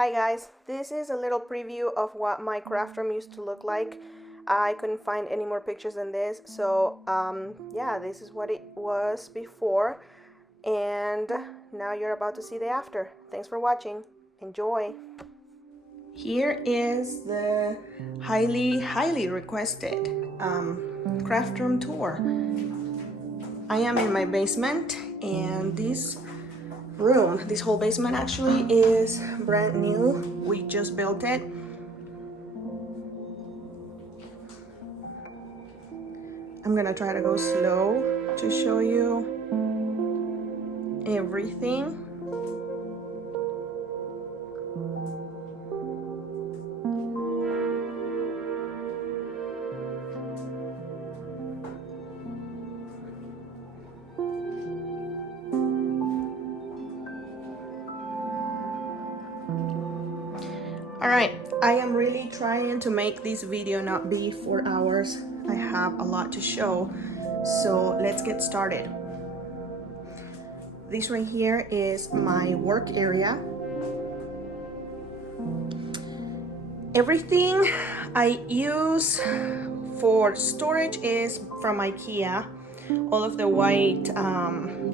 Hi guys, this is a little preview of what my craft room used to look like. I couldn't find any more pictures than this, so yeah, this is what it was before, and now you're about to see the after. Thanks for watching. Enjoy! Here is the highly requested craft room tour. I am in my basement, and this whole basement actually is brand new. We just built it. I'm gonna try to go slow to show you everything. All right, I am really trying to make this video not be 4 hours. I have a lot to show, so let's get started. This right here is my work area. Everything I use for storage is from IKEA. All of the white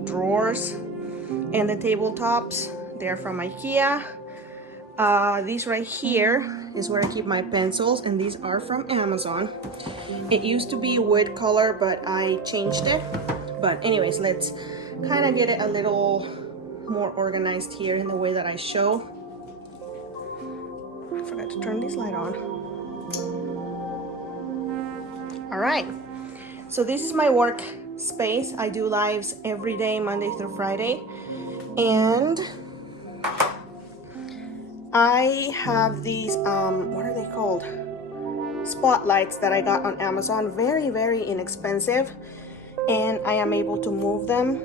drawers and the tabletops, they're from IKEA. These right here is where I keep my pencils, and these are from Amazon. It used to be wood color, but I changed it. But anyways, let's kind of get it a little more organized here in the way that I show. I forgot to turn this light on. All right, so this is my work space. I do lives every day, Monday through Friday, and I have these, what are they called? Spotlights that I got on Amazon. Very inexpensive, and I am able to move them.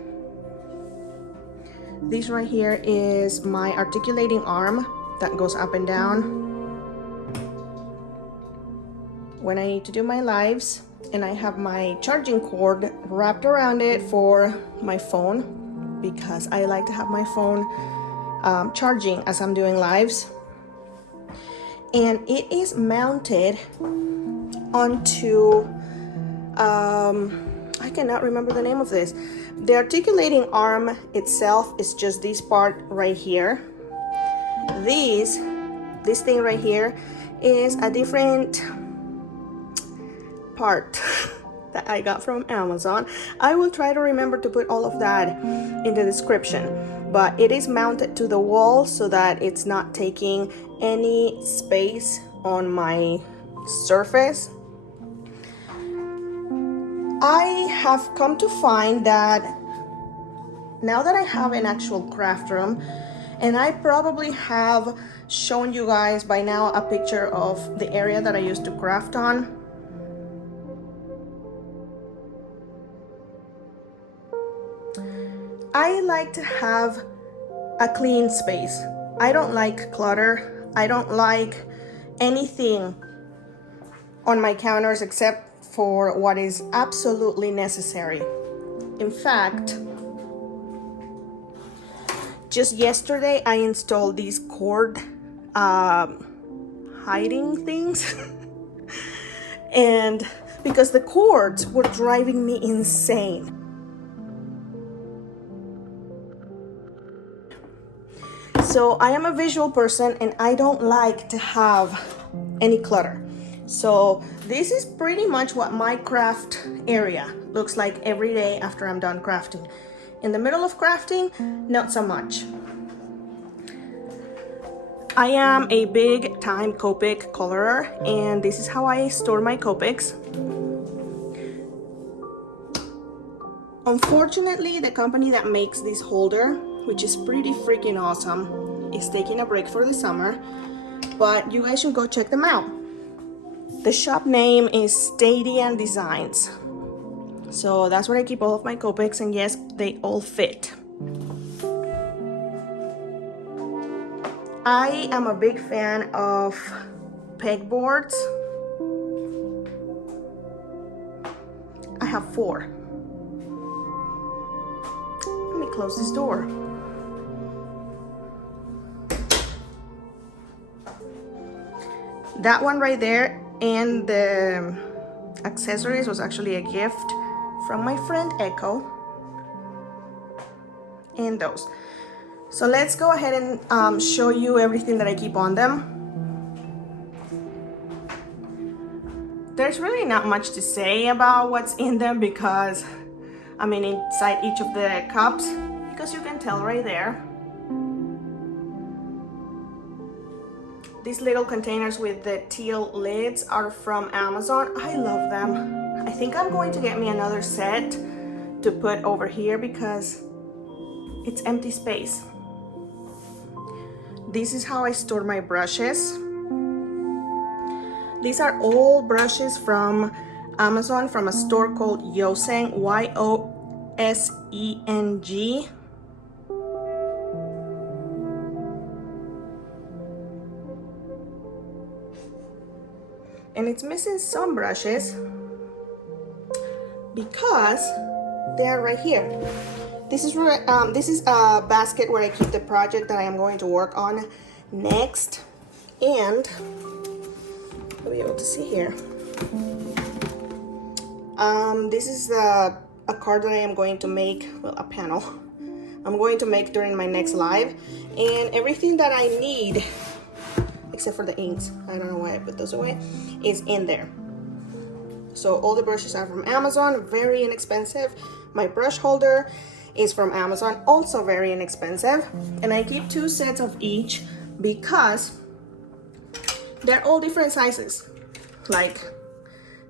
This right here is my articulating arm that goes up and down when I need to do my lives, and I have my charging cord wrapped around it for my phone, because I like to have my phone charging as I'm doing lives. And it is mounted onto I cannot remember the name of this. The articulating arm itself is just this part right here. This thing right here is a different part that I got from Amazon. I will try to remember to put all of that in the description, but it is mounted to the wall so that it's not taking any space on my surface. I have come to find that now that I have an actual craft room, and I probably have shown you guys by now a picture of the area that I used to craft on. I like to have a clean space. I don't like clutter. I don't like anything on my counters except for what is absolutely necessary. In fact, just yesterday I installed these cord hiding things and because the cords were driving me insane. So I am a visual person, and I don't like to have any clutter. So this is pretty much what my craft area looks like every day after I'm done crafting. In the middle of crafting, not so much. I am a big time Copic colorer, and this is how I store my Copics. Unfortunately, the company that makes this holder, which is pretty freaking awesome, is taking a break for the summer, but you guys should go check them out. The shop name is Stadian Designs. So that's where I keep all of my Copics, and yes, they all fit. I am a big fan of pegboards. I have 4. Let me close this door. That one right there and the accessories was actually a gift from my friend Echo. And those. So let's go ahead and show you everything that I keep on them. There's really not much to say about what's in them because, I mean, inside each of the cups, because you can tell right there. These little containers with the teal lids are from Amazon. I love them. I think I'm going to get me another set to put over here because it's empty space. This is how I store my brushes. These are all brushes from Amazon from a store called Yoseng, Y-O-S-E-N-G. And it's missing some brushes because they are right here. This is a basket where I keep the project that I am going to work on next. And you'll be able to see here. This is a card that I am going to make, well, a panel. I'm going to make during my next live. And everything that I need, except for the inks, I don't know why I put those away, is in there. So all the brushes are from Amazon, very inexpensive. My brush holder is from Amazon, also very inexpensive. And I keep 2 sets of each because they're all different sizes. Like,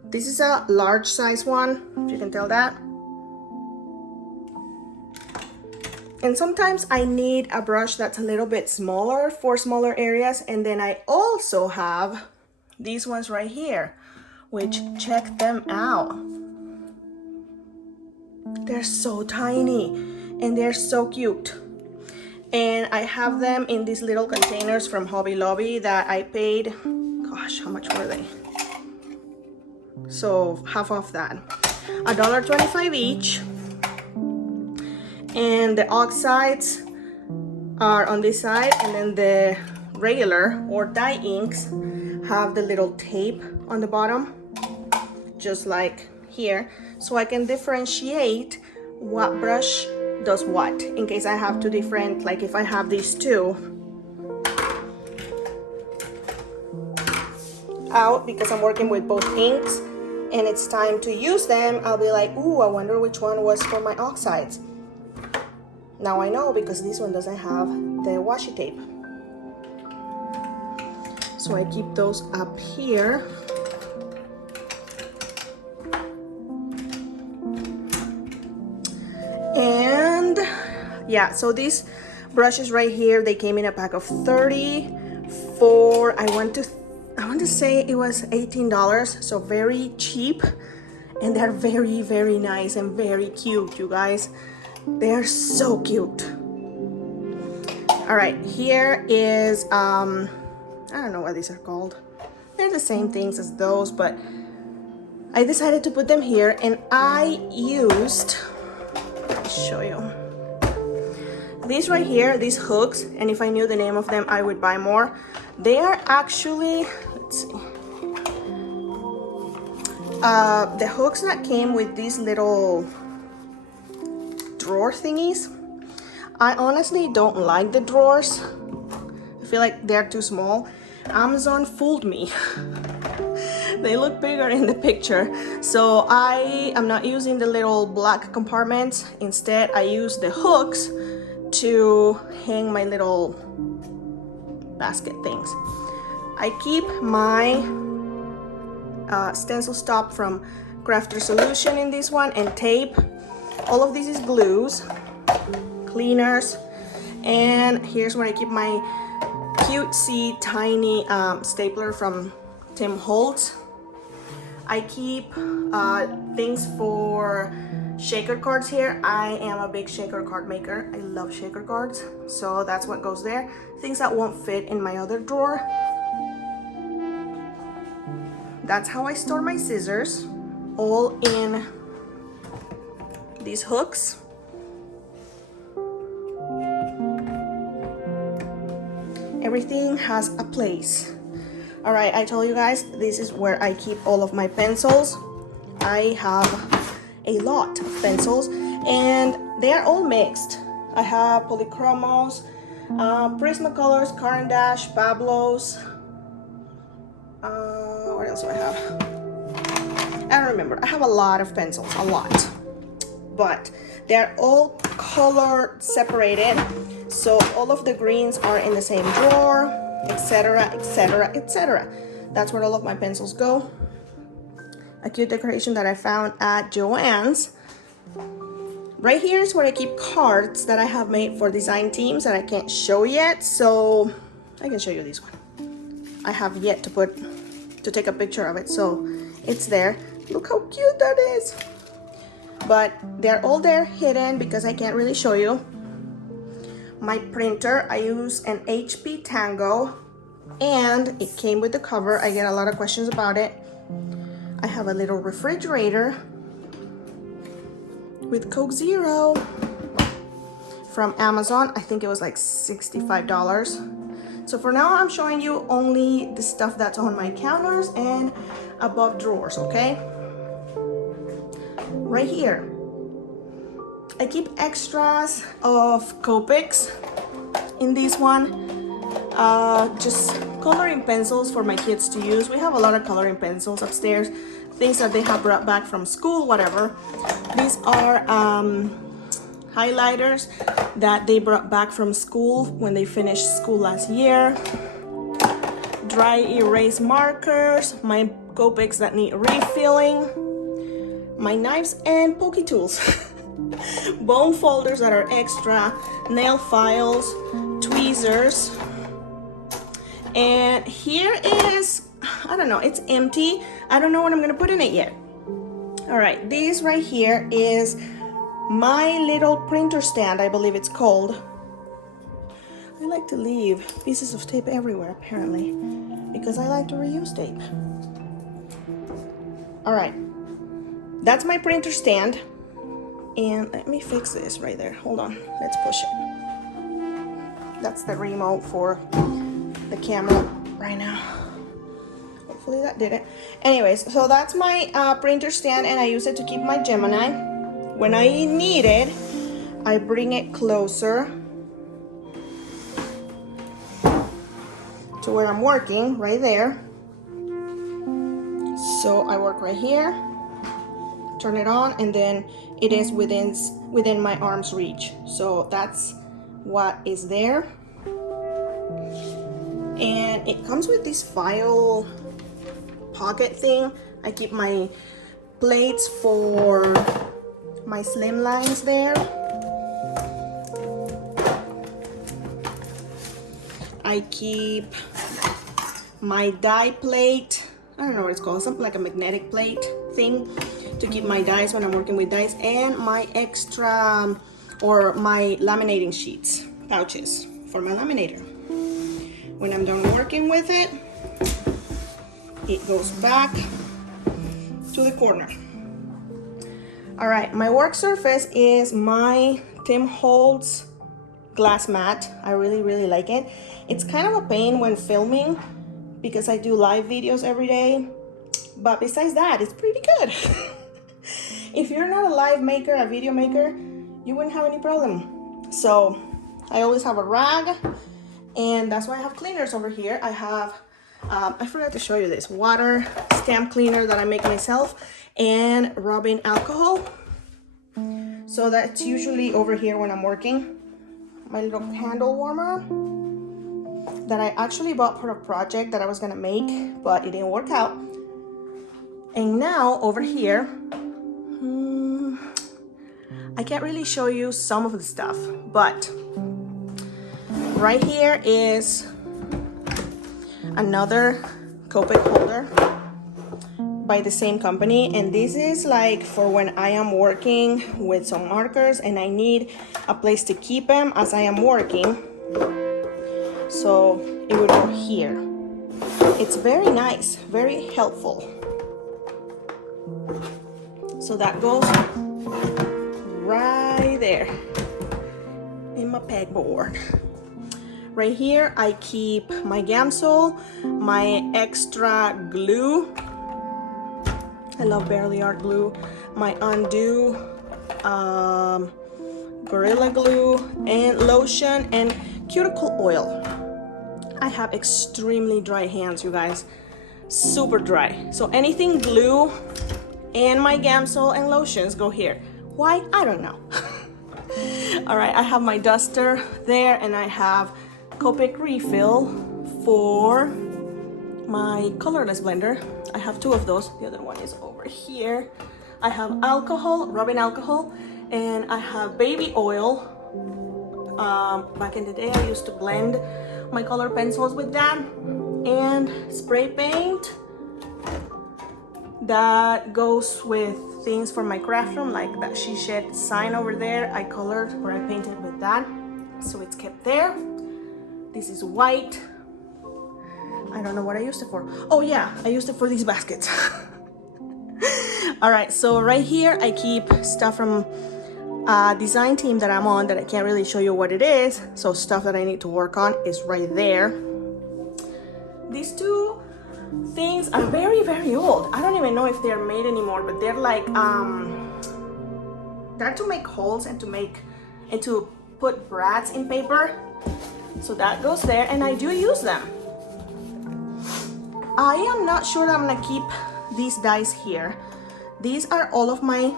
this is a large size one, if you can tell that. And sometimes I need a brush that's a little bit smaller for smaller areas. And then I also have these ones right here, which, check them out. They're so tiny and they're so cute. And I have them in these little containers from Hobby Lobby that I paid, gosh, how much were they? So half off that, $1.25 each. And the oxides are on this side, and then the regular or dye inks have the little tape on the bottom, just like here, so I can differentiate what brush does what in case I have 2 different, like if I have these 2 out because I'm working with both inks and it's time to use them, I'll be like, ooh, I wonder which one was for my oxides. Now I know because this one doesn't have the washi tape. So I keep those up here. And yeah, so these brushes right here, they came in a pack of 30 for, I want to say it was $18, so very cheap. And they're very, very nice and very cute, you guys. They are so cute. All right, here is, I don't know what these are called. They're the same things as those, but I decided to put them here, and I used, let me show you. These right here, these hooks, and if I knew the name of them, I would buy more. They are actually, let's see. The hooks that came with these little drawer thingies. I honestly don't like the drawers. I feel like they're too small. Amazon fooled me. They look bigger in the picture. So I am not using the little black compartments. Instead, I use the hooks to hang my little basket things. I keep my stencil stop from Crafter Solution in this one, and tape. All of this is glues, cleaners, and here's where I keep my cutesy tiny stapler from Tim Holtz. I keep things for shaker cards here. I am a big shaker card maker. I love shaker cards, so that's what goes there. Things that won't fit in my other drawer. That's how I store my scissors, all in these hooks. Everything has a place. All right, I told you guys, this is where I keep all of my pencils. I have a lot of pencils and they are all mixed. I have polychromos, Prismacolors, Caran d'Ache, Pablos. What else do I have? I don't remember. I have a lot of pencils, a lot. But they're all color separated. So all of the greens are in the same drawer, etc., etc., etc. That's where all of my pencils go. A cute decoration that I found at Joann's. Right here is where I keep cards that I have made for design teams that I can't show yet, so I can show you this one. I have yet to take a picture of it, so it's there. Look how cute that is. But they're all there hidden because I can't really show you. My printer, I use an HP Tango and it came with the cover. I get a lot of questions about it. I have a little refrigerator with Coke Zero from Amazon. I think it was like $65. So for now, I'm showing you only the stuff that's on my counters and above drawers, okay? Right here, I keep extras of Copics in this one. Just coloring pencils for my kids to use. We have a lot of coloring pencils upstairs, things that they have brought back from school, whatever. These are highlighters that they brought back from school when they finished school last year. Dry erase markers, my Copics that need refilling, my knives and pokey tools. Bone folders that are extra, nail files, tweezers. And here is, I don't know, it's empty. I don't know what I'm gonna put in it yet. All right, this right here is my little printer stand, I believe it's called. I like to leave pieces of tape everywhere, apparently, because I like to reuse tape. All right, that's my printer stand. And let me fix this right there. Hold on, let's push it. That's the remote for the camera right now. Hopefully that did it. Anyways, so that's my printer stand and I use it to keep my Gemini. When I need it, I bring it closer to where I'm working, right there. So I work right here, turn it on, and then it is within my arm's reach. So that's what is there. And it comes with this file pocket thing. I keep my plates for my slim lines there. I keep my die plate. I don't know what it's called, something like a magnetic plate thing to keep my dies when I'm working with dies, and my extra or my laminating sheets, pouches for my laminator. When I'm done working with it, it goes back to the corner. All right, my work surface is my Tim Holtz glass mat. I really like it. It's kind of a pain when filming because I do live videos every day, but besides that, it's pretty good. If you're not a live maker, a video maker, you wouldn't have any problem. So I always have a rag, and that's why I have cleaners over here. I have, I forgot to show you this, water stamp cleaner that I make myself, and rubbing alcohol. So that's usually over here when I'm working. My little candle warmer that I actually bought for a project that I was gonna make, but it didn't work out. And now over here, I can't really show you some of the stuff, but right here is another Copic holder by the same company, and this is like for when I am working with some markers and I need a place to keep them as I am working. So it would go here. It's very nice, very helpful. So that goes right there in my pegboard. Right here, I keep my Gamsol, my extra glue. I love Barely Art glue. My Undo, Gorilla Glue, and lotion and cuticle oil. I have extremely dry hands, you guys. Super dry. So anything glue and my Gamsol and lotions go here. Why? I don't know. All right, I have my duster there, and I have Copic refill for my colorless blender. I have two of those. The other one is over here. I have alcohol, rubbing alcohol, and I have baby oil. Back in the day, I used to blend my color pencils with that, and spray paint that goes with things for my craft room, like that she shed sign over there. I colored or I painted with that, so it's kept there. This is white. I don't know what I used it for. Oh yeah, I used it for these baskets. All right, so right here I keep stuff from a design team that I'm on that I can't really show you what it is. So stuff that I need to work on is right there. These two things are very, very old. I don't even know if they're made anymore, but they're like, they're to make holes and to put brads in paper. So that goes there, and I do use them. I am not sure that I'm gonna keep these dies here. These are all of my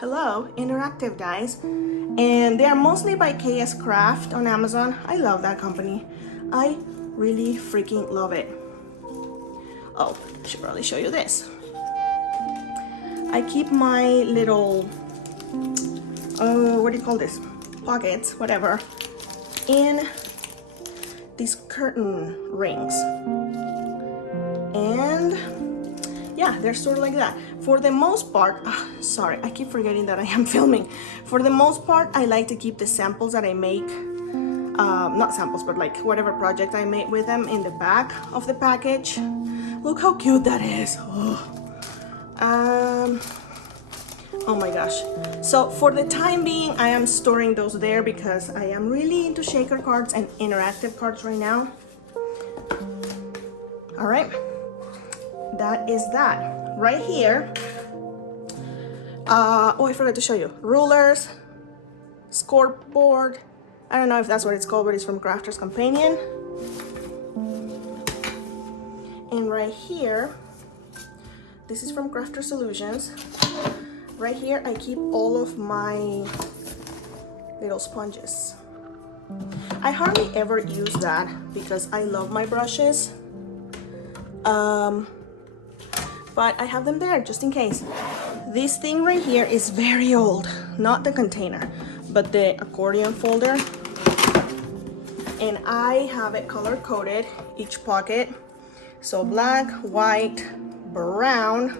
interactive dies, and they are mostly by KS Craft on Amazon. I love that company. I really freaking love it. Oh, I should probably show you this. I keep my little, what do you call this? Pockets, whatever, in these curtain rings. And yeah, they're sort of like that. For the most part, sorry, I keep forgetting that I am filming. For the most part, I like to keep the samples that I make, not samples, but like whatever project I made with them in the back of the package. Look how cute that is. Oh my gosh. So for the time being, I am storing those there because I am really into shaker cards and interactive cards right now. All right, that is that. Right here, oh, I forgot to show you. Rulers, scoreboard. I don't know if that's what it's called, but it's from Crafter's Companion. And right here, this is from Crafter Solutions. Right here, I keep all of my little sponges. I hardly ever use that because I love my brushes. But I have them there just in case. This thing right here is very old, not the container, but the accordion folder. And I have it color coded, each pocket. So black, white, brown,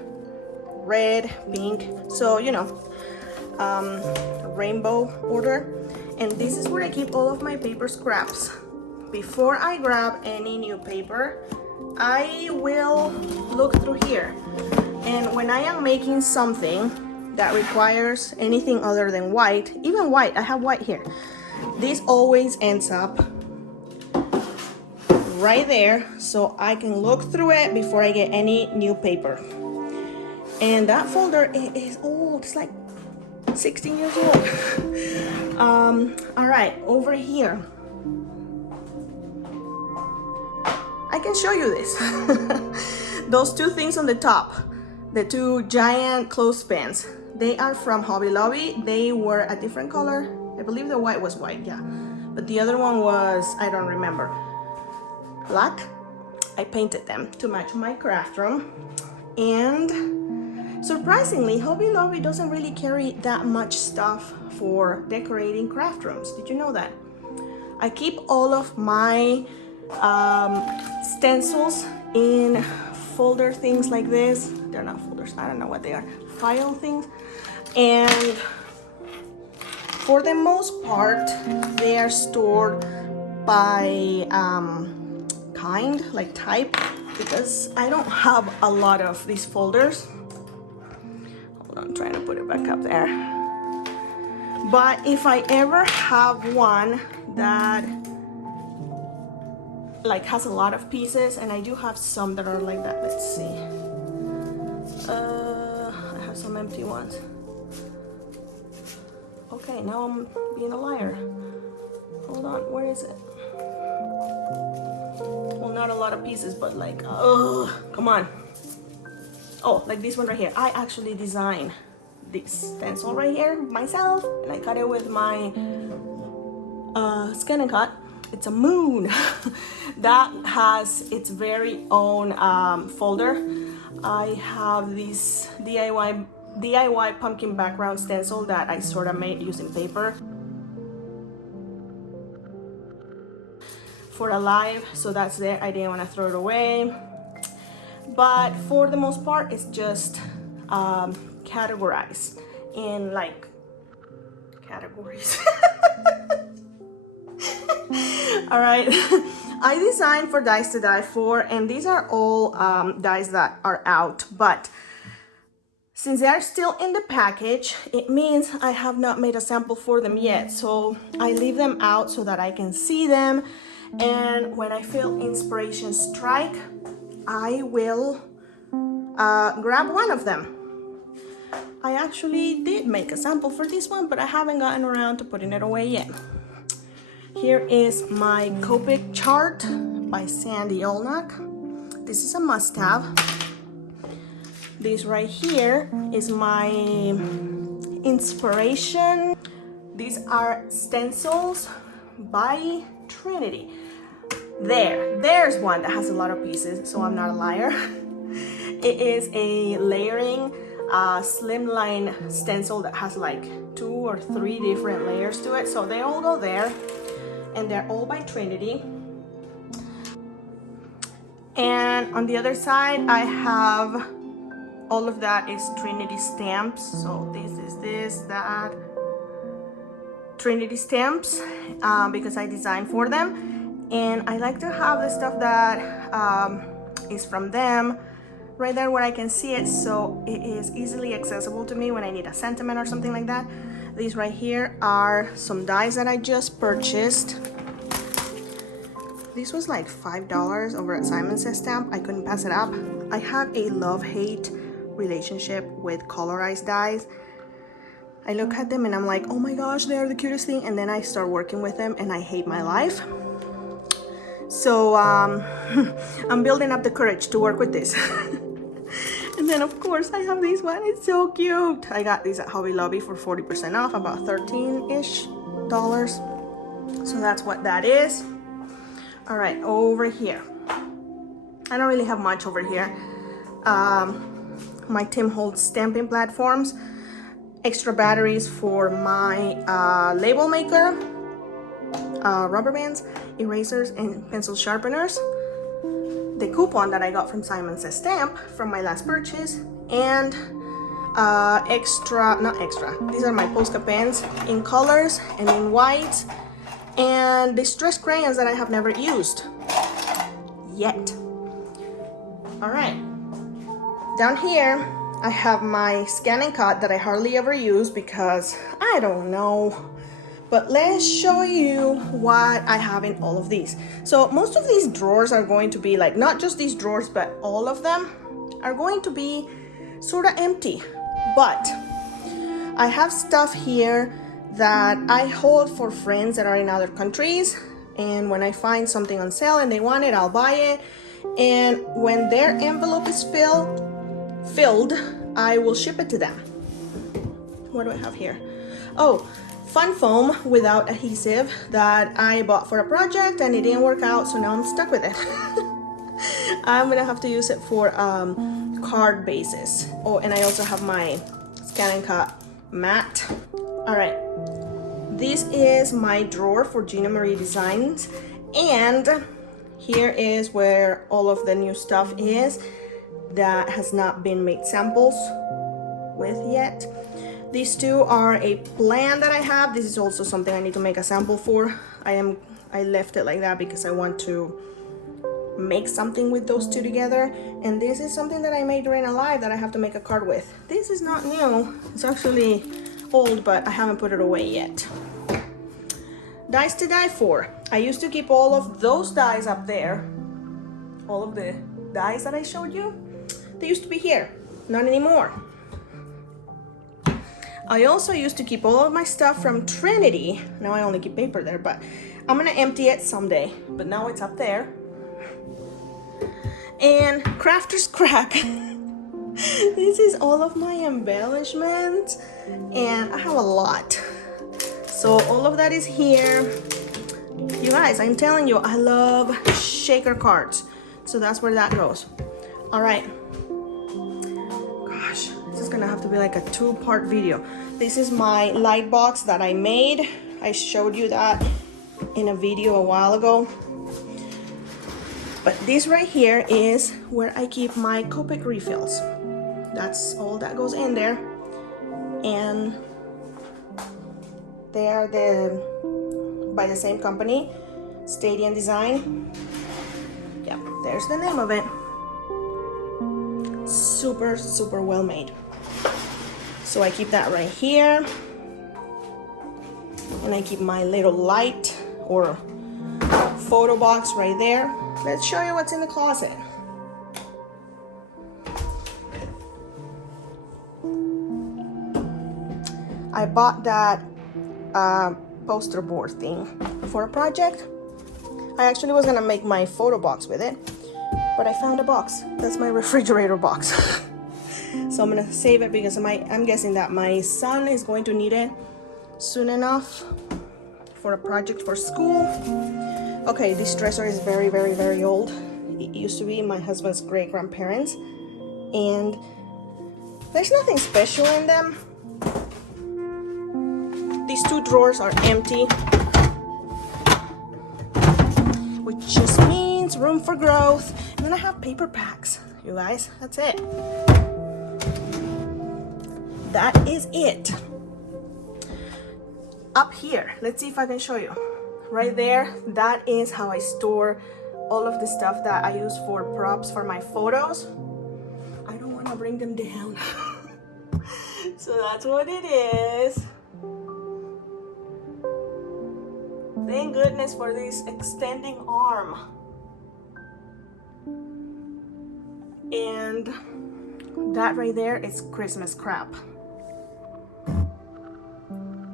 red, pink. So, you know, rainbow order. And this is where I keep all of my paper scraps. Before I grab any new paper, I will look through here. And when I am making something that requires anything other than white, even white, I have white here. This always ends up right there, so I can look through it before I get any new paper. And that folder is old. It's like 16 years old. All right, over here, I can show you this. Those two things on the top, the two giant clothespins, they are from Hobby Lobby. They were a different color. I believe the white was white, yeah, but the other one was, I don't remember, black. I painted them to match my craft room. And surprisingly, Hobby Lobby doesn't really carry that much stuff for decorating craft rooms. Did you know that? I keep all of my stencils in folder things like this. They're not folders, I don't know what they are, file things. And for the most part, they are stored by kind, like type, because I don't have a lot of these folders. Hold on, I'm trying to put it back up there. But if I ever have one that like has a lot of pieces, and I do have some that are like that. Let's see. I have some empty ones. Okay, now I'm being a liar. Hold on, where is it? Well, not a lot of pieces, but like, oh, come on. Oh, like this one right here. I actually designed this stencil right here myself, and I cut it with my scan and cut. It's a moon that has its very own folder. I have this DIY pumpkin background stencil that I sort of made using paper for a live, so that's there. I didn't want to throw it away, but for the most part it's just categorized in like categories. All right. I designed for dies to die for, and these are all dies that are out, but since they are still in the package, it means I have not made a sample for them yet, so I leave them out so that I can see them, and when I feel inspiration strike, I will grab one of them. I actually did make a sample for this one, but I haven't gotten around to putting it away yet. Here is my Copic chart by Sandy Olnack. This is a must-have. This right here is my inspiration. These are stencils by Trinity. There's one that has a lot of pieces, so I'm not a liar. It is a layering slimline stencil that has like 2 or 3 different layers to it, so they all go there, and they're all by Trinity. And on the other side, I have all of that is Trinity stamps. So this is that Trinity stamps because I designed for them, and I like to have the stuff that is from them right there where I can see it, so it is easily accessible to me when I need a sentiment or something like that. These right here are some dies that I just purchased. This was like $5 over at Simon Says Stamp. I couldn't pass it up. I have a love-hate relationship with colorized dies. I look at them and I'm like, oh my gosh, they are the cutest thing, and then I start working with them and I hate my life. So I'm building up the courage to work with this. And then of course I have this one. It's so cute. I got these at Hobby Lobby for 40% off, about $13-ish. So that's what that is. All right, over here. I don't really have much over here. My Tim Holtz stamping platforms, extra batteries for my label maker, rubber bands, erasers, and pencil sharpeners, the coupon that I got from Simon Says Stamp from my last purchase, and these are my Posca pens in colors and in white, and distress crayons that I have never used yet. All right, down here I have my scan and cut that I hardly ever use because I don't know, but let's show you what I have in all of these. So most of these drawers are going to be like, not just these drawers, but all of them are going to be sort of empty, but I have stuff here that I hold for friends that are in other countries, and when I find something on sale and they want it, I'll buy it, and when their envelope is filled, I will ship it to them. What do I have here? Oh, fun foam without adhesive that I bought for a project and it didn't work out, so now I'm stuck with it. I'm gonna have to use it for card bases. Oh, and I also have my scan and cut mat. All right, this is my drawer for Gina Marie Designs, and here is where all of the new stuff is that has not been made samples with yet. These two are a plan that I have. This is also something I need to make a sample for. I left it like that because I want to make something with those two together, and this is something that I made during a live that I have to make a card with. This is not new, it's actually old, but I haven't put it away yet. dies to die for. I used to keep all of those dies up there. All of the dies that I showed you, they used to be here. Not anymore. I also used to keep all of my stuff from Trinity. Now I only keep paper there, but I'm gonna empty it someday. But now it's up there. And Crafter's Crack. This is all of my embellishments, and I have a lot. So all of that is here. You guys, I'm telling you, I love shaker cards. So that's where that goes. All right. Gosh, this is gonna have to be like a 2-part video. This is my light box that I made. I showed you that in a video a while ago. But this right here is where I keep my Copic refills. That's all that goes in there. And they are by the same company, Stadium Design. Yep, there's the name of it. Super, super well made. So I keep that right here. And I keep my little light or photo box right there. Let's show you what's in the closet. I bought that poster board thing for a project. I actually was gonna make my photo box with it, but I found a box. That's my refrigerator box. So I'm gonna save it because I'm guessing that my son is going to need it soon enough for a project for school. Okay, this dresser is very, very, very old. It used to be my husband's great-grandparents, and there's nothing special in them. These 2 drawers are empty, which just means room for growth. And then I have paper packs, you guys. That's it. That is it. Up here, let's see if I can show you. Right there, that is how I store all of the stuff that I use for props for my photos. I don't want to bring them down. So that's what it is. Thank goodness for this extending arm. And that right there is Christmas crap.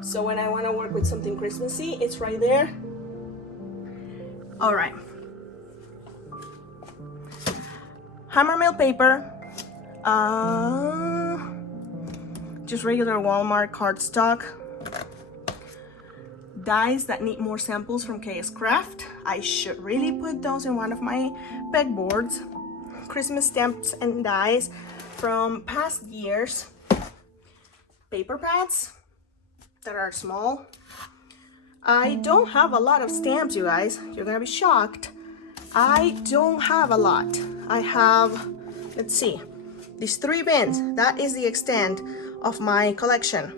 So when I want to work with something Christmassy, it's right there. All right. Hammer mill paper. Just regular Walmart cardstock. Dies that need more samples from KS Craft. I should really put those in one of my pegboards. Christmas stamps and dies from past years. Paper pads that are small. I don't have a lot of stamps, you guys. You're gonna be shocked. I don't have a lot. I have, let's see, these 3 bins. That is the extent of my collection.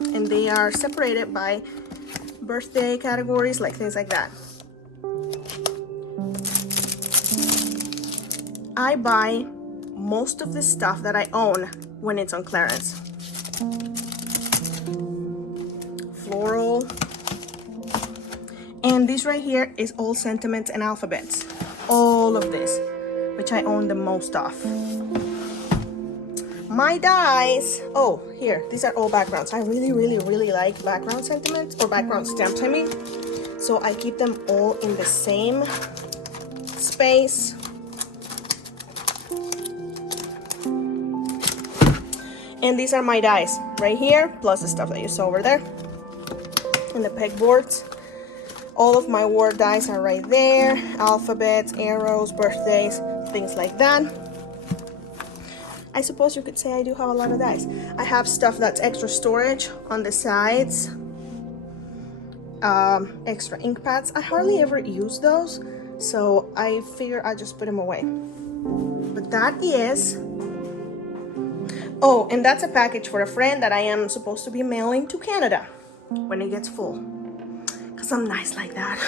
And they are separated by birthday categories, like things like that. I buy most of the stuff that I own when it's on clearance. Floral. And this right here is all sentiments and alphabets. All of this, which I own the most of. My dies, oh, here, these are all backgrounds. I really, really, really like background sentiments, or background stamps, I mean. So I keep them all in the same space. And these are my dies right here, plus the stuff that you saw over there. And the pegboards. All of my word dies are right there. Alphabets, arrows, birthdays, things like that. I suppose you could say I do have a lot of dies. I have stuff that's extra storage on the sides. Extra ink pads. I hardly ever use those, so I figure I just put them away. But that is... Oh, and that's a package for a friend that I am supposed to be mailing to Canada when it gets full. Because I'm nice like that.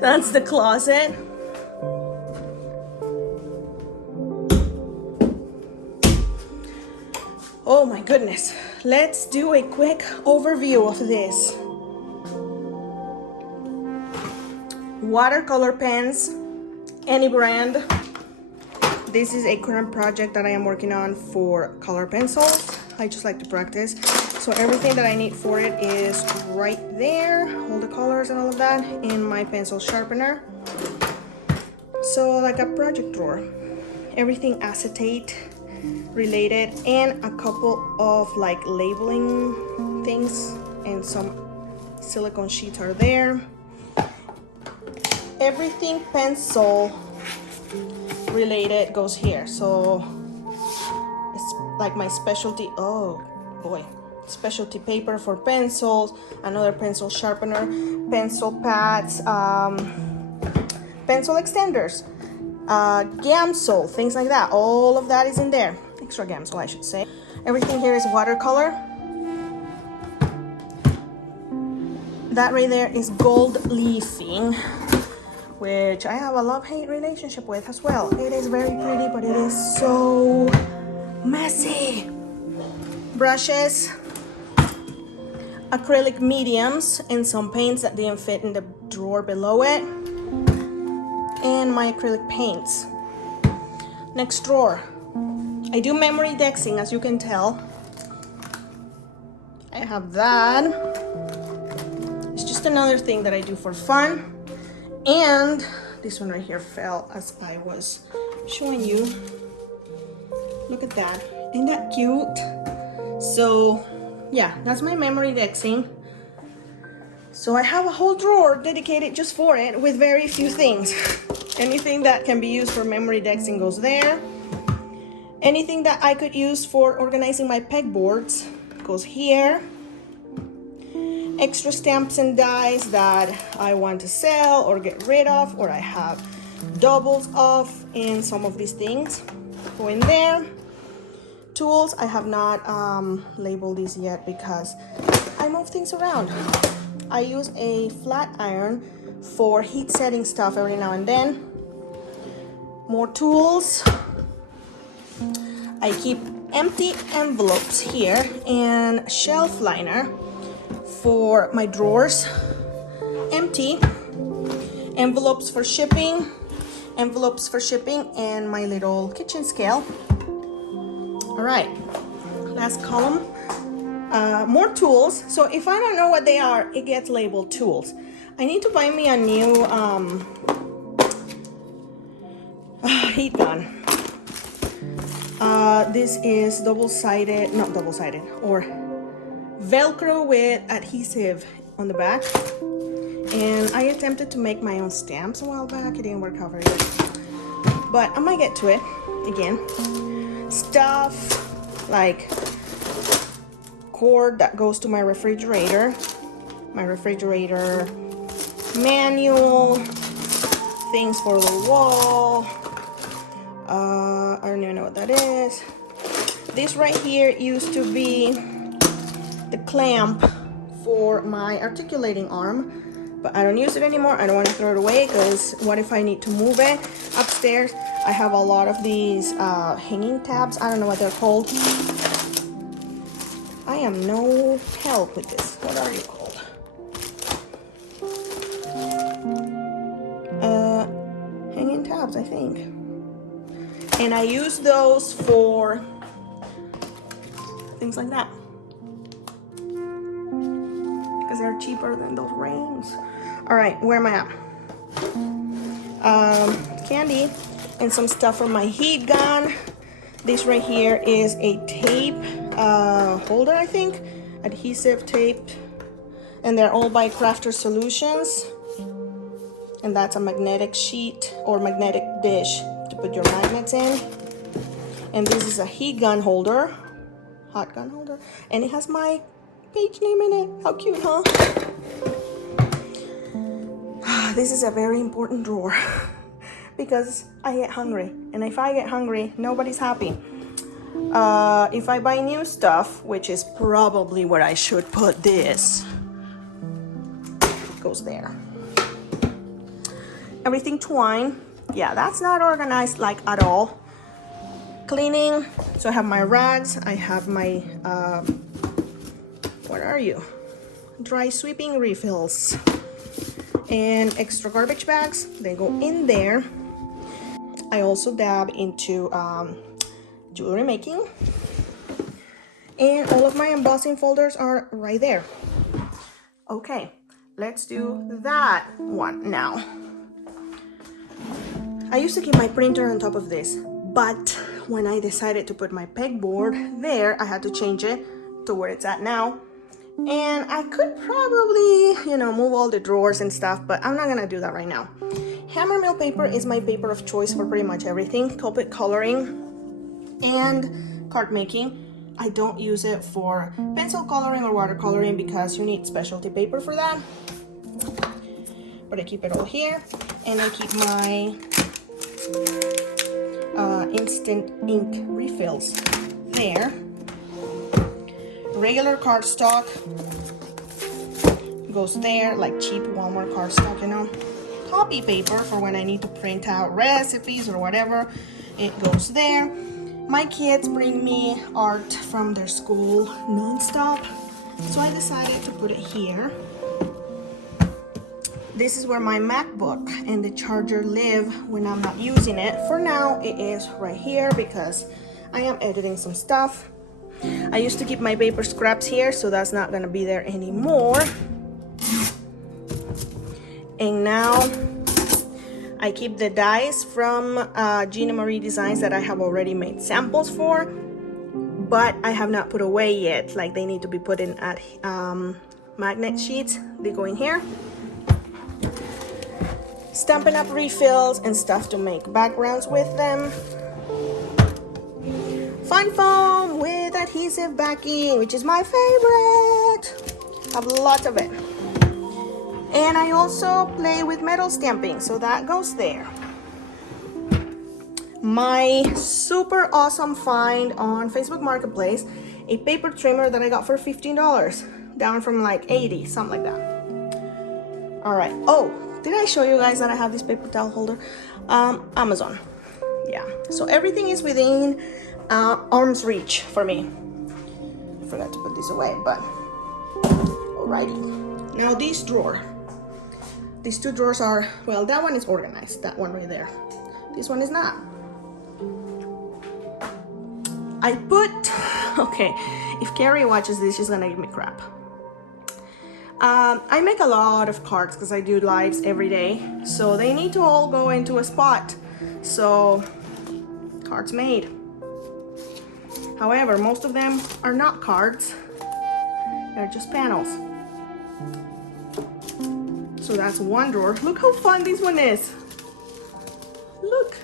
That's the closet. Oh my goodness. Let's do a quick overview of this. watercolor pens, any brand. This is a current project that I am working on for color pencils. I just like to practice. So everything that I need for it is right there, all the colors and all of that, in my pencil sharpener. So like a project drawer, everything acetate related, and a couple of like labeling things, and some silicone sheets are there. Everything pencil related goes here. So it's like my specialty, oh boy, specialty paper for pencils, another pencil sharpener, pencil pads, pencil extenders, Gamsol, things like that. All of that is in there. Extra Gamsol, I should say. Everything here is watercolor. That right there is gold leafing, which I have a love-hate relationship with as well. It is very pretty, but it is so messy. Brushes, acrylic mediums, and some paints that didn't fit in the drawer below it, and my acrylic paints. Next drawer, I do memory dexing, as you can tell. I have that. It's just another thing that I do for fun. And this one right here fell as I was showing you. Look at that. Isn't that cute? So yeah, that's my memory dexing. So I have a whole drawer dedicated just for it with very few things. Anything that can be used for memory dexing goes there. Anything that I could use for organizing my pegboards goes here. Extra stamps and dies that I want to sell or get rid of, or I have doubles of in some of these things, go in there. Tools, I have not labeled these yet because I move things around. I use a flat iron for heat setting stuff every now and then. More tools. I keep empty envelopes here and shelf liner for my drawers. Empty envelopes for shipping, and my little kitchen scale. All right, last column. More tools. So if I don't know what they are, it gets labeled tools. I need to buy me a new heat gun. This is double-sided, not double-sided, or Velcro with adhesive on the back. And I attempted to make my own stamps a while back. It didn't work out very good, but I might get to it again. Stuff like cord that goes to my refrigerator manual, things for the wall. I don't even know what that is. This right here used to be the clamp for my articulating arm, but I don't use it anymore. I don't want to throw it away because what if I need to move it upstairs? I have a lot of these hanging tabs. I don't know what they're called. I am no help with this. What are you called? Hanging tabs, I think. And I use those for things like that because they're cheaper than those rings. All right, where am I at? Candy and some stuff for my heat gun. This right here is a tape holder, I think, adhesive tape, and they're all by Crafter Solutions. And that's a magnetic sheet or magnetic dish to put your magnets in. And this is a heat gun holder, hot gun holder, and it has my page name in it. How cute, huh? This is a very important drawer because I get hungry, and if I get hungry, nobody's happy. If I buy new stuff, which is probably where I should put this, it goes there. Everything twine. Yeah, that's not organized like at all. Cleaning. So I have my rags. I have my what are you? Dry sweeping refills. And extra garbage bags, they go in there. I also dab into jewelry making. And all of my embossing folders are right there. Okay, let's do that one now. I used to keep my printer on top of this, but when I decided to put my pegboard there, I had to change it to where it's at now. And I could probably, you know, move all the drawers and stuff, but I'm not gonna do that right now. Hammermill paper is my paper of choice for pretty much everything. Copic coloring and card making. I don't use it for pencil coloring or watercoloring because you need specialty paper for that. But I keep it all here, and I keep my instant ink refills there. Regular cardstock goes there, like cheap Walmart cardstock, you know. Copy paper for when I need to print out recipes or whatever, it goes there. My kids bring me art from their school non-stop, so I decided to put it here. This is where my MacBook and the charger live when I'm not using it. For now, it is right here because I am editing some stuff. I used to keep my paper scraps here, so that's not gonna be there anymore. And now I keep the dies from Gina Marie Designs that I have already made samples for, but I have not put away yet. Like, they need to be put in at magnet sheets. They go in here. Stampin' Up refills and stuff to make backgrounds with them. Fun foam with adhesive backing, which is my favorite. I have lots of it. And I also play with metal stamping, so that goes there. My super awesome find on Facebook Marketplace, a paper trimmer that I got for $15, down from like 80, something like that. All right, oh, did I show you guys that I have this paper towel holder? Amazon, yeah. So everything is within arm's reach for me. I forgot to put this away, but alrighty. Now these two drawers are, well, that one is organized, that one right there. This one is not. I put, okay, if Carrie watches this, she's gonna give me crap. I make a lot of cards because I do lives every day, so they need to all go into a spot. So, cards made. However, most of them are not cards, they're just panels. So that's one drawer. Look how fun this one is. Look.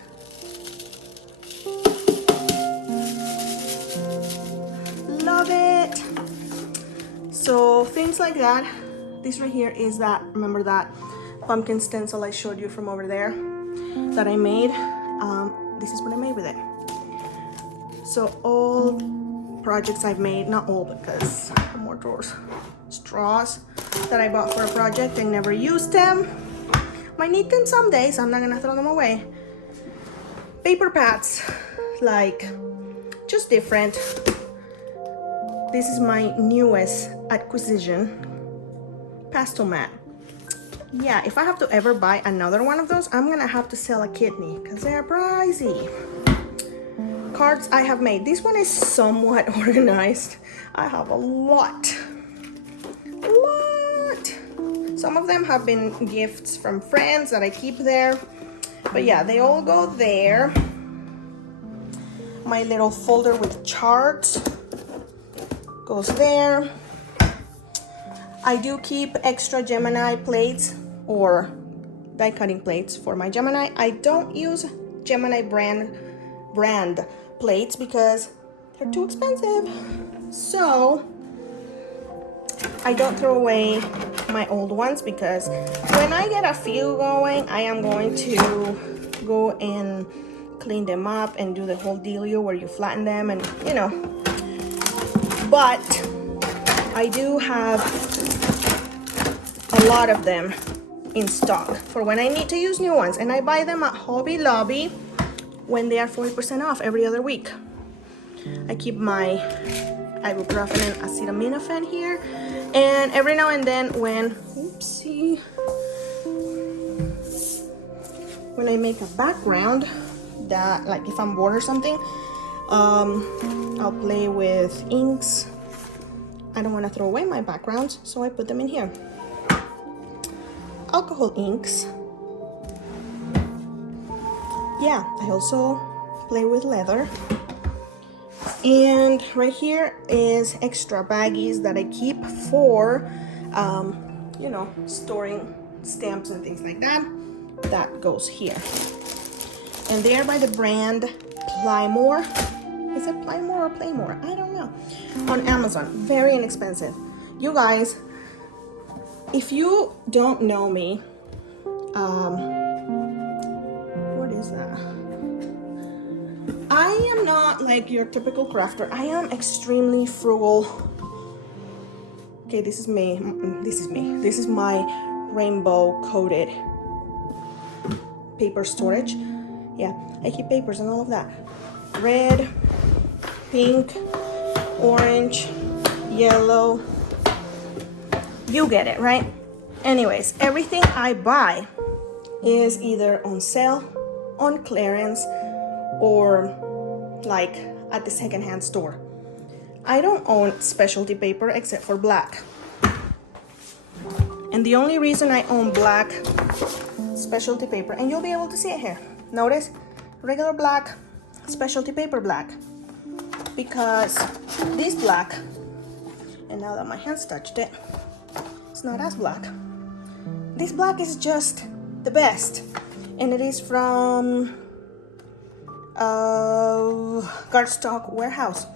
Love it. So things like that. This right here is that, remember that pumpkin stencil I showed you from over there that I made? This is what I made with it. So all projects I've made, not all because more drawers. Straws that I bought for a project and never used them. Might need them someday, so I'm not gonna throw them away. Paper pads, like just different. This is my newest acquisition, pastel mat. Yeah, if I have to ever buy another one of those, I'm gonna have to sell a kidney because they're pricey. Cards I have made. This one is somewhat organized. I have a lot. Some of them have been gifts from friends that I keep there. But yeah, they all go there. My little folder with charts goes there. I do keep extra Gemini plates or die cutting plates for my Gemini. I don't use Gemini brand plates because they're too expensive. So I don't throw away my old ones because when I get a few going, I am going to go and clean them up and do the whole dealio where you flatten them and, you know. But I do have a lot of them in stock for when I need to use new ones, and I buy them at Hobby Lobby when they are 40% off every other week. I keep my ibuprofen and acetaminophen here, and every now and then when, oopsie, when I make a background, that like if I'm bored or something, I'll play with inks. I don't want to throw away my backgrounds, so I put them in here. Alcohol inks. Yeah, I also play with leather. And right here is extra baggies that I keep for, you know, storing stamps and things like that. That goes here. And they're by the brand Plymore. Is it Plymore or Playmore? I don't know. On Amazon. Very inexpensive. You guys, if you don't know me, what is that? I am not like your typical crafter. I am extremely frugal. Okay, this is me. This is me. This is my rainbow coated paper storage. Yeah, I keep papers and all of that. Red, pink, orange, yellow. You get it, right? Anyways, everything I buy is either on sale, on clearance, or like at the secondhand store. I don't own specialty paper except for black. And the only reason I own black specialty paper, and you'll be able to see it here. Notice, regular black, specialty paper black. Because this black, and now that my hands touched it, it's not as black. This black is just the best. And it is from Cardstock Warehouse.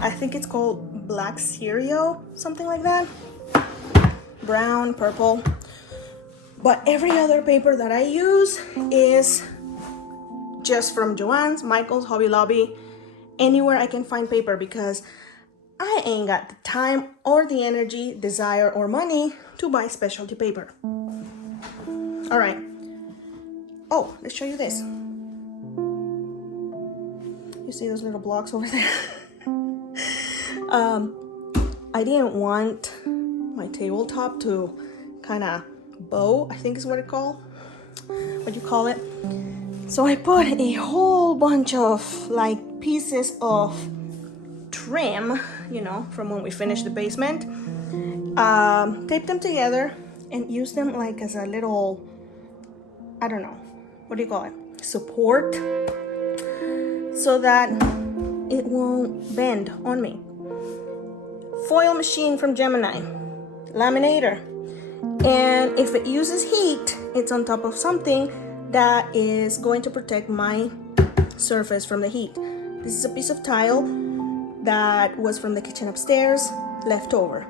I think it's called Black Cereal, something like that. Brown, purple. But every other paper that I use is just from Joann's, Michael's, Hobby Lobby, anywhere I can find paper, because I ain't got the time or the energy, desire, or money to buy specialty paper. All right. Oh, let's show you this. You see those little blocks over there? I didn't want my tabletop to kind of bow, I think is what you call it. So I put a whole bunch of like pieces of trim, you know, from when we finished the basement, taped them together and used them like as a little, I don't know, what do you call it? Support, so that it won't bend on me. Foil machine from Gemini, laminator. And if it uses heat, it's on top of something that is going to protect my surface from the heat. This is a piece of tile that was from the kitchen upstairs, left over.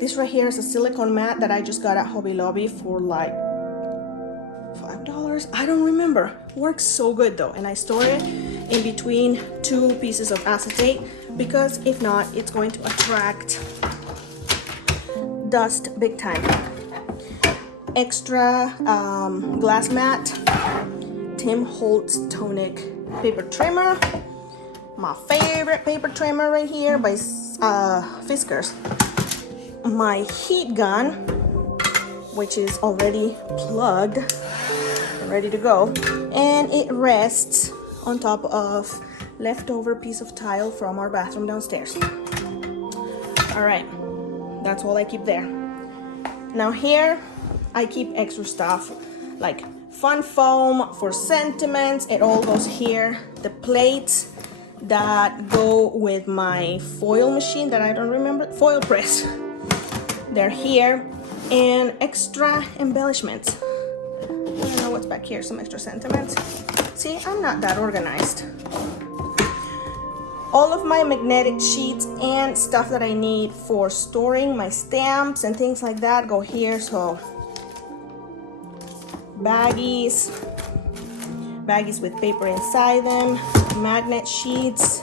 This right here is a silicone mat that I just got at Hobby Lobby for like $5. I don't remember. Works so good though. And I store it in between two pieces of acetate, because if not, it's going to attract dust big time. Extra glass mat, Tim Holtz tonic paper trimmer, my favorite paper trimmer right here by Fiskars. My heat gun, which is already plugged, ready to go, and it rests on top of leftover piece of tile from our bathroom downstairs. All right, that's all I keep there. Now here I keep extra stuff like fun foam for sentiments. It all goes here. The plates that go with my foil machine that I don't remember, foil press, they're here. And extra embellishments. I don't know what's back here, some extra sentiments. See, I'm not that organized. All of my magnetic sheets and stuff that I need for storing my stamps and things like that go here. So baggies with paper inside them, magnet sheets,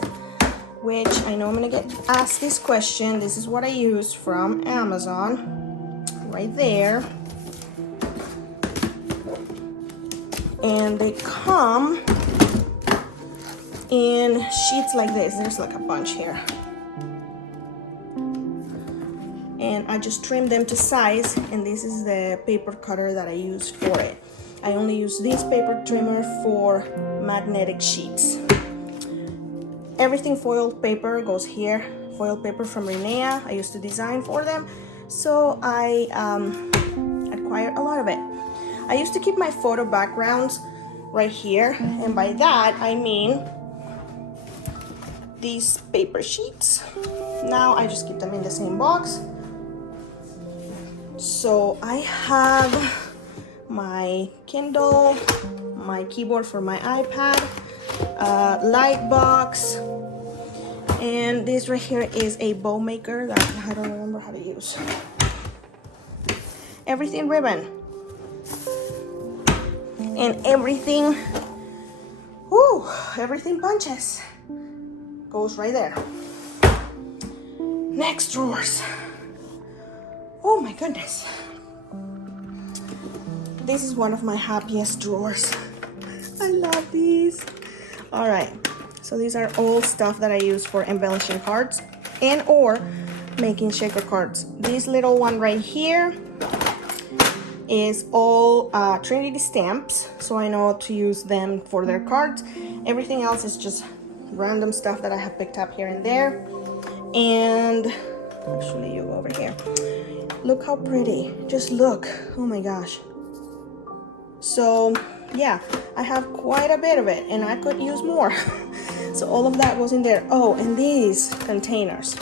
which I know I'm gonna get asked this question. This is what I use from Amazon, right there. And they come in sheets like this. There's like a bunch here. And I just trimmed them to size, and this is the paper cutter that I use for it. I only use this paper trimmer for magnetic sheets. Everything foil paper goes here. Foil paper from Rinea. I used to design for them, so I acquired a lot of it. I used to keep my photo backgrounds right here, and by that I mean these paper sheets. Now I just keep them in the same box. So I have my Kindle, my keyboard for my iPad, light box, and this right here is a bow maker that I don't remember how to use. Everything ribbon. And everything, whoo, everything bunches. Goes right there. Next drawers. Oh my goodness. This is one of my happiest drawers. I love these. All right, so these are all stuff that I use for embellishing cards and or making shaker cards. This little one right here is all Trinity stamps, so I know to use them for their cards. Everything else is just random stuff that I have picked up here and there. And actually, you go over here. Look how pretty. Just look. Oh my gosh. So yeah, I have quite a bit of it, and I could use more. So all of that goes in there. Oh, and these containers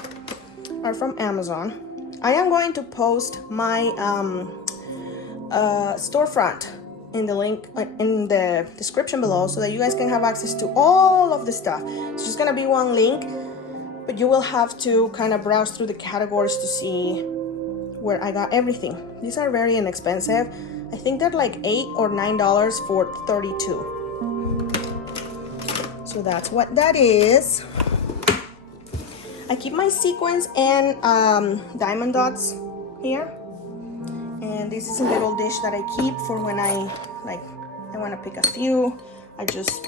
are from Amazon. I am going to post my storefront in the link in the description below, so that you guys can have access to all of the stuff. It's just gonna be one link, but you will have to kind of browse through the categories to see where I got everything. These are very inexpensive. I think they're like $8 or $9 for 32. So that's what that is. I keep my sequins and diamond dots here. And this is a little dish that I keep for when I want to pick a few. I just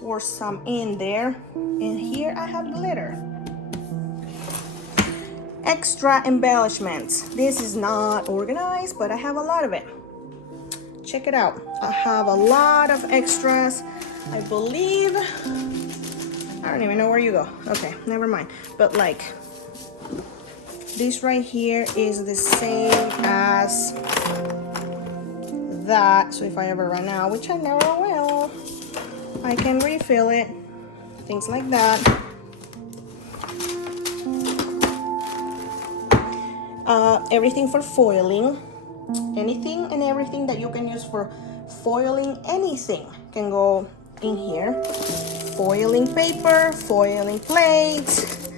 pour some in there. And here I have glitter. Extra embellishments. This is not organized, but I have a lot of it. Check it out. I have a lot of extras. I believe, I don't even know where you go. Okay, never mind. But like, this right here is the same as that. So if I ever run out, which I never will, I can refill it. Things like that. Everything for foiling. Anything and everything that you can use for foiling anything can go in here. Foiling paper, foiling plates,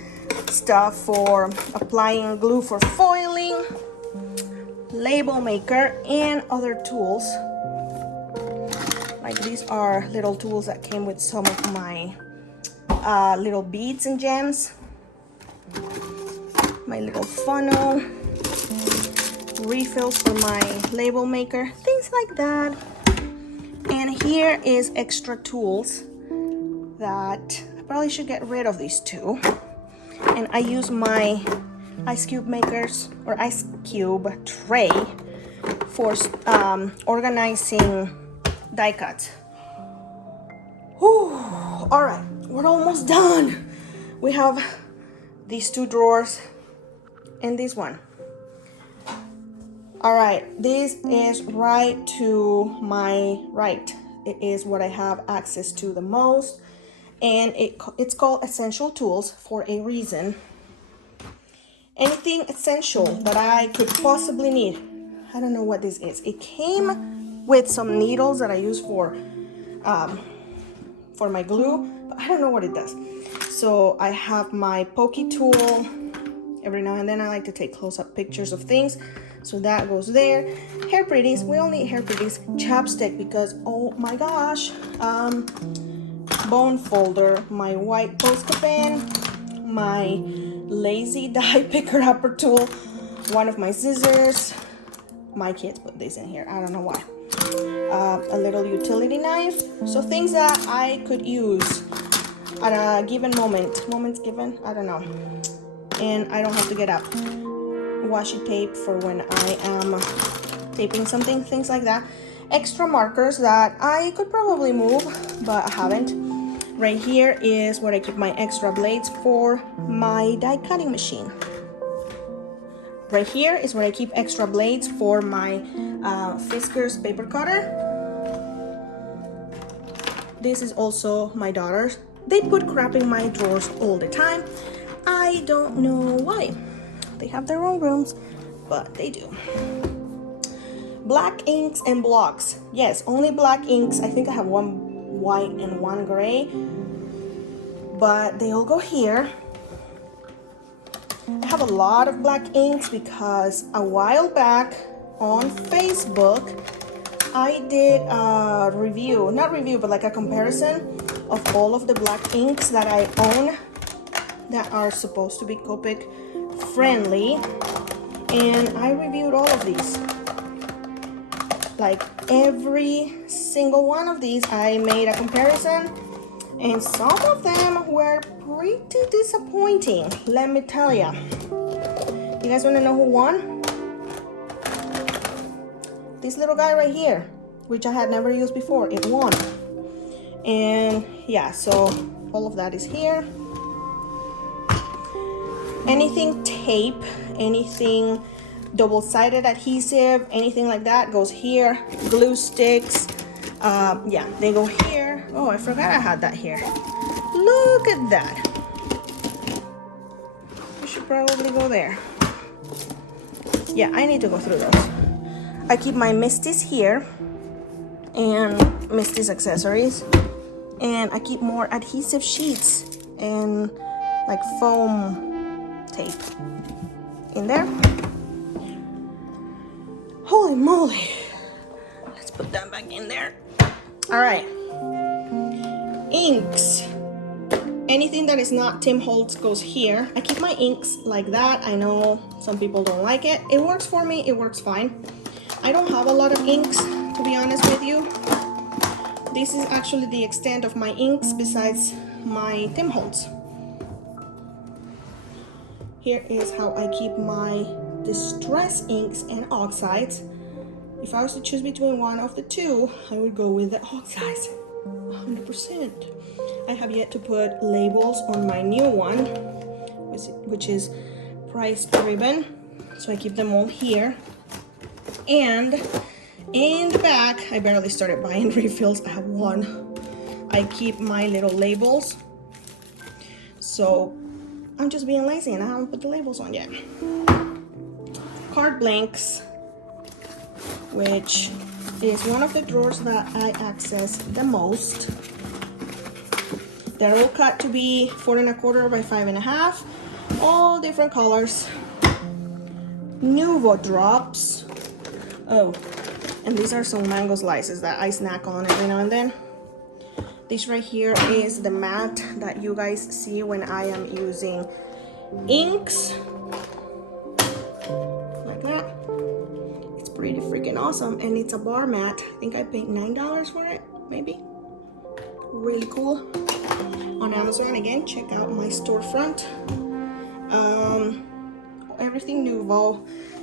stuff for applying glue for foiling, label maker, and other tools. Like these are little tools that came with some of my little beads and gems. My little funnel, refills for my label maker, things like that. And here is extra tools that I probably should get rid of these two. And I use my ice cube makers or ice cube tray for organizing die cuts. Whew. All right, we're almost done. We have these two drawers and this one. All right, this is right to my right. It is what I have access to the most, and it's called Essential Tools for a reason. Anything essential that I could possibly need. I don't know what this is. It came with some needles that I use for my glue, but I don't know what it does. So I have my pokey tool. Every now and then I like to take close-up pictures of things. So that goes there. Hair pretties, we all need hair pretties. Chapstick, because oh my gosh. Bone folder, my white Posca pen, my lazy die picker upper tool, one of my scissors. My kids put this in here, I don't know why. A little utility knife. So things that I could use at a given moment. Moments given, I don't know. And I don't have to get up. washi tape for when I am taping something, things like that. Extra markers that I could probably move, but I haven't. Right here is where I keep my extra blades for my die cutting machine. Right here is where I keep extra blades for my Fiskars paper cutter. This is also my daughter's. They put crap in my drawers all the time. I don't know why. They have their own rooms, but they do. Black inks and blocks. Yes, only black inks. I think I have one white and one gray, but they all go here. I have a lot of black inks because a while back on Facebook, I did a review, not review, but like a comparison of all of the black inks that I own that are supposed to be Copic friendly, and I reviewed all of these. Like every single one of these, I made a comparison, and some of them were pretty disappointing, let me tell ya. You guys want to know who won? This little guy right here, which I had never used before. It won. And yeah, so all of that is here. Anything tape, anything double-sided adhesive, anything like that goes here. Glue sticks, yeah, they go here. Oh, I forgot I had that here. Look at that. I should probably go there. Yeah, I need to go through those. I keep my Misty's here and Misty's accessories, and I keep more adhesive sheets and like foam tape in there. Holy moly. Let's put that back in there. All right. Inks. Anything that is not Tim Holtz goes here. I keep my inks like that. I know some people don't like it. It works for me. It works fine. I don't have a lot of inks, to be honest with you. This is actually the extent of my inks besides my Tim Holtz. Here is how I keep my distress inks and oxides. If I was to choose between one of the two, I would go with the oxides, 100%. I have yet to put labels on my new one, which is price driven, so I keep them all here. And in the back, I barely started buying refills. I have one. I keep my little labels, so I'm just being lazy and I haven't put the labels on yet. Card blanks, which is one of the drawers that I access the most. They're all cut to be 4 1/4 by 5 1/2, all different colors. Nuvo drops. Oh, and these are some mango slices that I snack on every now and then. This right here is the mat that you guys see when I am using inks. Like that. It's pretty freaking awesome, and it's a bar mat. I think I paid $9 for it, maybe. Really cool. On Amazon, again, check out my storefront. Everything Nuvo.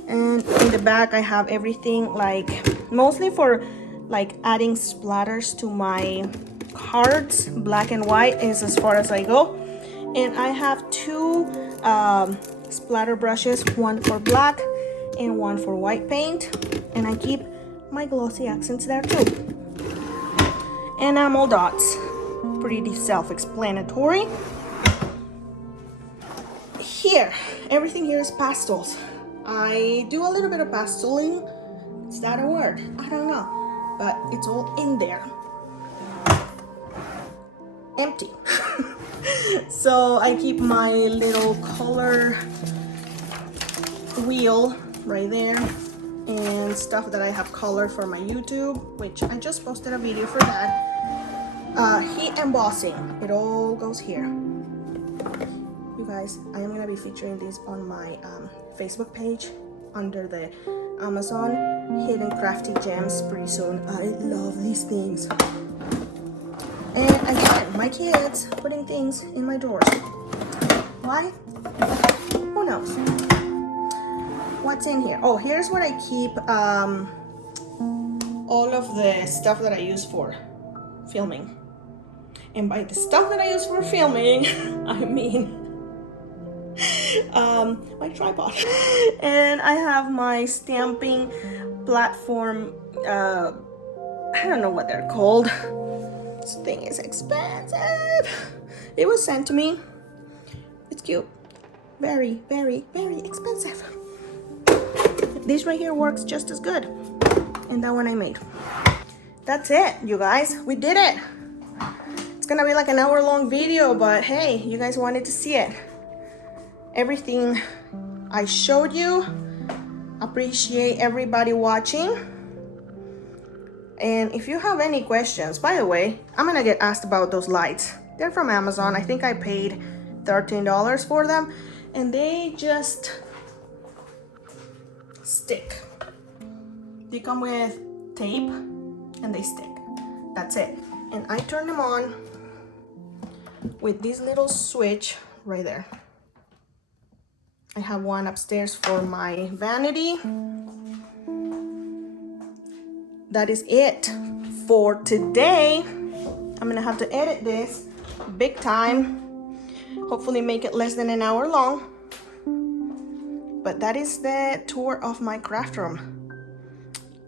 And in the back I have everything, like mostly for like adding splatters to my cards. Black and white is as far as I go. And I have two splatter brushes, one for black and one for white paint. And I keep my glossy accents there too. Enamel dots, pretty self-explanatory. Here, everything here is pastels. I do a little bit of pasteling. Is that a word? I don't know, but it's all in there. Empty. So I keep my little color wheel right there, and stuff that I have colored for my YouTube, which I just posted a video for that. Heat embossing, it all goes here. You guys, I am gonna be featuring these on my Facebook page under the Amazon Hidden Crafty Gems pretty soon. I love these things. And again, my kids putting things in my drawers. Why? Who knows? what's in here? Oh, here's where I keep all of the stuff that I use for filming. And by the stuff that I use for filming, I mean my tripod. And I have my stamping platform, I don't know what they're called. This thing is expensive. It was sent to me. It's cute. Very, very, very expensive. This right here works just as good. And that one I made. That's it, you guys. We did it. It's gonna be like an hour-long video, but hey, you guys wanted to see it. Everything I showed you. Appreciate everybody watching. And if you have any questions, by the way, I'm gonna get asked about those lights. They're from Amazon. I think I paid $13 for them, and they just stick. They come with tape and they stick. That's it. And I turn them on with this little switch right there. I have one upstairs for my vanity. That is it for today. I'm gonna have to edit this big time. Hopefully make it less than an hour long. But that is the tour of my craft room.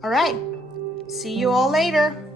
All right, see you all later.